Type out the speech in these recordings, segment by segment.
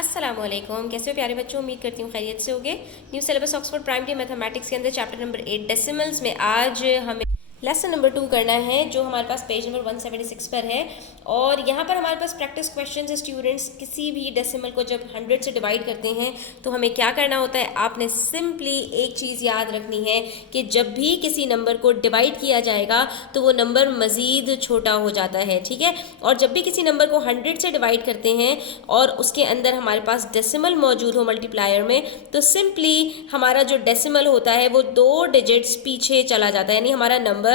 अस्सलामुअलैकुम, कैसे हो प्यारे बच्चों। उम्मीद करती हूँ खैरियत से होगे। New syllabus Oxford primary mathematics के अंदर चैप्टर नंबर 8 डेसिमल्स में आज हमें लेसन नंबर 2 करना है, जो हमारे पास पेज नंबर 176 पर है। और यहाँ पर हमारे पास प्रैक्टिस क्वेश्चन है स्टूडेंट्स। किसी भी डेसिमल को जब 100 से डिवाइड करते हैं तो हमें क्या करना होता है। आपने सिंपली एक चीज़ याद रखनी है कि जब भी किसी नंबर को डिवाइड किया जाएगा तो वो नंबर मज़ीद छोटा हो जाता है, ठीक है। और जब भी किसी नंबर को 100 से डिवाइड करते हैं और उसके अंदर हमारे पास डेसिमल मौजूद हो मल्टीप्लायर में, तो सिंपली हमारा जो डेसिमल होता है वो 2 डिजिट्स पीछे चला जाता है, यानी हमारा नंबर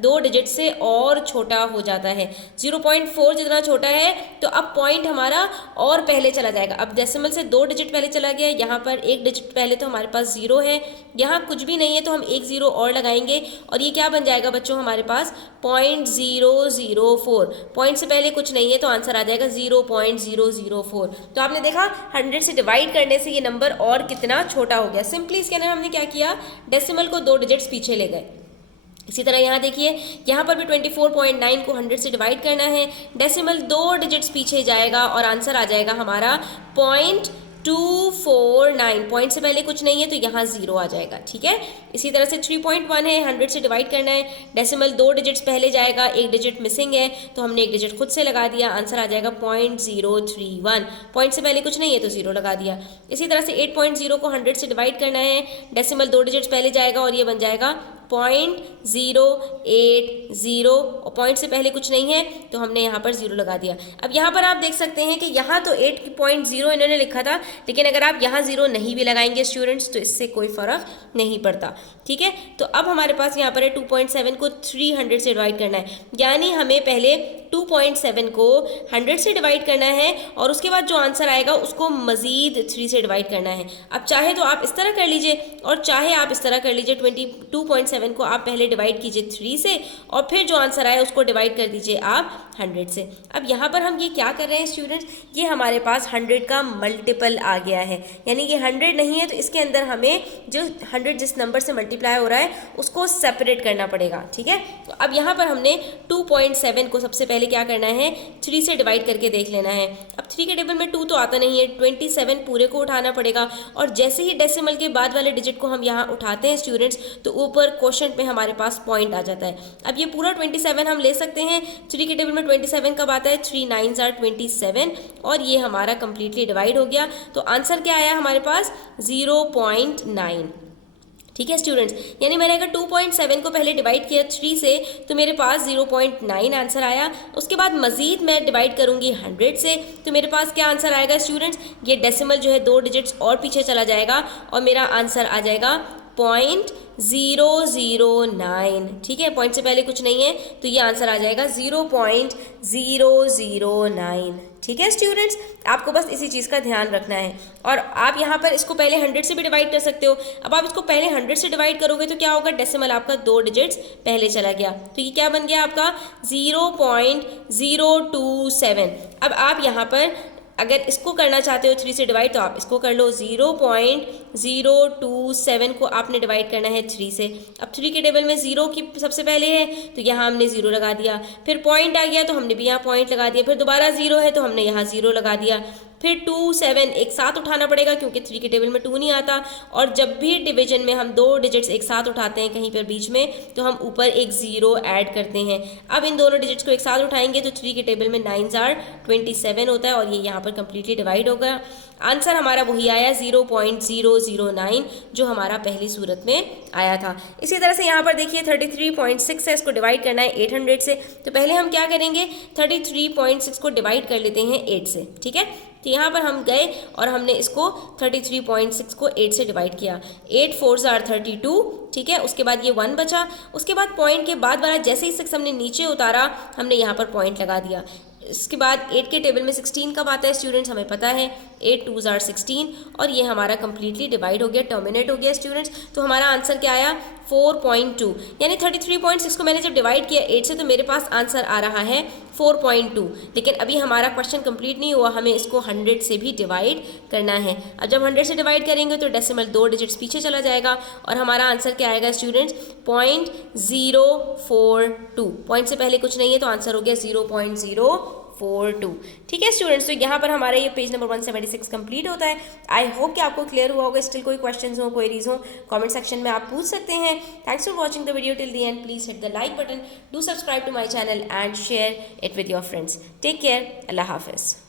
2 डिजिट से और छोटा हो जाता है। 0.4 जितना छोटा है तो अब पॉइंट हमारा और पहले चला जाएगा। अब डेसिमल से 2 डिजिट पहले चला गया, यहाँ पर 1 डिजिट पहले तो हमारे पास 0 है, यहाँ कुछ भी नहीं है तो हम एक 0 और लगाएंगे और ये क्या बन जाएगा बच्चों हमारे पास 0.004। पॉइंट से पहले कुछ नहीं है तो आंसर आ जाएगा 0.004। तो आपने देखा 100 से डिवाइड करने से ये नंबर और कितना छोटा हो गया। सिंपली इसके अंदर हमने क्या किया, डेसिमल को 2 डिजिट्स पीछे ले गए। इसी तरह यहाँ देखिए, यहाँ पर भी 24.9 को 100 से डिवाइड करना है, डेसिमल 2 डिजिट्स पीछे जाएगा और आंसर आ जाएगा हमारा 0.249। पॉइंट से पहले कुछ नहीं है तो यहाँ 0 आ जाएगा, ठीक है। इसी तरह से 3.1 है, 100 से डिवाइड करना है, डेसिमल 2 डिजिट्स पहले जाएगा, 1 डिजिट मिसिंग है तो हमने 1 डिजिट खुद से लगा दिया, आंसर आ जाएगा 0.031। पॉइंट से पहले कुछ नहीं है तो 0 लगा दिया। इसी तरह से 8.0 को 100 से डिवाइड करना है, डेसिमल 2 डिजिट्स पहले जाएगा और ये बन जाएगा 0.080 और पॉइंट से पहले कुछ नहीं है तो हमने यहाँ पर 0 लगा दिया। अब यहाँ पर आप देख सकते हैं कि यहाँ तो 8.0 इन्होंने लिखा था, लेकिन अगर आप यहाँ 0 नहीं भी लगाएंगे स्टूडेंट्स तो इससे कोई फ़र्क नहीं पड़ता, ठीक है। तो अब हमारे पास यहाँ पर है 2.7 को 300 से डिवाइड करना है, यानी हमें पहले 2.7 को 100 से डिवाइड करना है और उसके बाद जो आंसर आएगा उसको मज़ीद 3 से डिवाइड करना है। अब चाहे तो आप इस तरह कर लीजिए और चाहे आप इस तरह कर लीजिए, 22.7 को आप पहले डिवाइड कीजिए 3 से और फिर जो आंसर आए उसको डिवाइड कर दीजिए आप 100 से। अब यहाँ पर हम ये क्या कर रहे हैं स्टूडेंट्स, ये हमारे पास 100 का मल्टीपल आ गया है, यानी ये 100 नहीं है तो इसके अंदर हमें जो 100 जिस नंबर से मल्टीप्लाई हो रहा है उसको सेपरेट करना पड़ेगा, ठीक है। तो अब यहाँ पर हमने 2.7 को सबसे पहले क्या करना है, 3 से डिवाइड करके देख लेना है। अब 3 के टेबल में 2 तो आता नहीं है, 27 पूरे को उठाना पड़ेगा और जैसे ही डेसिमल के बाद वाले डिजिट को हम यहाँ उठाते हैं स्टूडेंट्स तो ऊपर क्वोशंट में हमारे पास पॉइंट आ जाता है। अब ये पूरा 27 हम ले सकते हैं, 3 के टेबल में 27 कब आता है, 3 9s are 27 और ये हमारा कंप्लीटली डिवाइड हो गया। तो आंसर क्या आया हमारे पास 0.9, ठीक है स्टूडेंट्स। यानी मैंने अगर 2.7 को पहले डिवाइड किया 3 से तो मेरे पास 0.9 आंसर आया। उसके बाद मज़ीद मैं डिवाइड करूंगी 100 से तो मेरे पास क्या आंसर आएगा स्टूडेंट्स, ये डेसिमल जो है 2 डिजिट्स और पीछे चला जाएगा और मेरा आंसर आ जाएगा 0.009, ठीक है। पॉइंट से पहले कुछ नहीं है तो ये आंसर आ जाएगा 0.009, ठीक है स्टूडेंट्स। आपको बस इसी चीज़ का ध्यान रखना है और आप यहाँ पर इसको पहले 100 से भी डिवाइड कर सकते हो। अब आप इसको पहले 100 से डिवाइड करोगे तो क्या होगा, डेसिमल आपका 2 डिजिट्स पहले चला गया तो ये क्या बन गया आपका 0.027। अब आप यहाँ पर अगर इसको करना चाहते हो 3 से डिवाइड तो आप इसको कर लो, 0.027 को आपने डिवाइड करना है 3 से। अब 3 के टेबल में 0 की सबसे पहले है तो यहाँ हमने 0 लगा दिया, फिर पॉइंट आ गया तो हमने भी यहाँ पॉइंट लगा दिया, फिर दोबारा 0 है तो हमने यहाँ 0 लगा दिया, फिर 2 7 एक साथ उठाना पड़ेगा क्योंकि 3 के टेबल में 2 नहीं आता। और जब भी डिवीजन में हम 2 डिजिट्स एक साथ उठाते हैं कहीं पर बीच में तो हम ऊपर एक 0 ऐड करते हैं। अब इन दोनों डिजिट्स को एक साथ उठाएंगे तो 3 के टेबल में 9s are 27 होता है और ये यहाँ पर कंप्लीटली डिवाइड हो गया। आंसर हमारा वही आया 0.009 जो हमारा पहली सूरत में आया था। इसी तरह से यहाँ पर देखिए 33.6 है, इसको डिवाइड करना है 800 से तो पहले हम क्या करेंगे, 33.6 को डिवाइड कर लेते हैं 8 से, ठीक है। तो यहाँ पर हम गए और हमने इसको 33.6 को 8 से डिवाइड किया, 8 4s are 32, ठीक है। उसके बाद ये 1 बचा, उसके बाद पॉइंट के बाद वाला जैसे ही 6 हमने नीचे उतारा हमने यहाँ पर पॉइंट लगा दिया। इसके बाद 8 के टेबल में 16 कब आता है स्टूडेंट्स, हमें पता है 8 2s are 16 और ये हमारा कंप्लीटली डिवाइड हो गया, टर्मिनेट हो गया स्टूडेंट्स। तो हमारा आंसर क्या आया 4.2, यानी 33.6 को मैंने जब डिवाइड किया 8 से तो मेरे पास आंसर आ रहा है 4.2। लेकिन अभी हमारा क्वेश्चन कंप्लीट नहीं हुआ, हमें इसको 100 से भी डिवाइड करना है। अब जब 100 से डिवाइड करेंगे तो डेसिमल 2 डिजिट्स पीछे चला जाएगा और हमारा आंसर क्या आएगा स्टूडेंट्स 0.042। पॉइंट से पहले कुछ नहीं है तो आंसर हो गया 0.042। 042। ठीक है स्टूडेंट्स, तो यहाँ पर हमारा ये पेज नंबर 176 कंप्लीट होता है। आई होप कि आपको क्लियर हुआ होगा। स्टिल कोई क्वेश्चंस हो, क्वेरीज हो, कमेंट सेक्शन में आप पूछ सकते हैं। Thanks for watching the video till the end. Please hit the like button, do subscribe to my channel and share it with your friends. Take care, अल्लाह हाफिज़।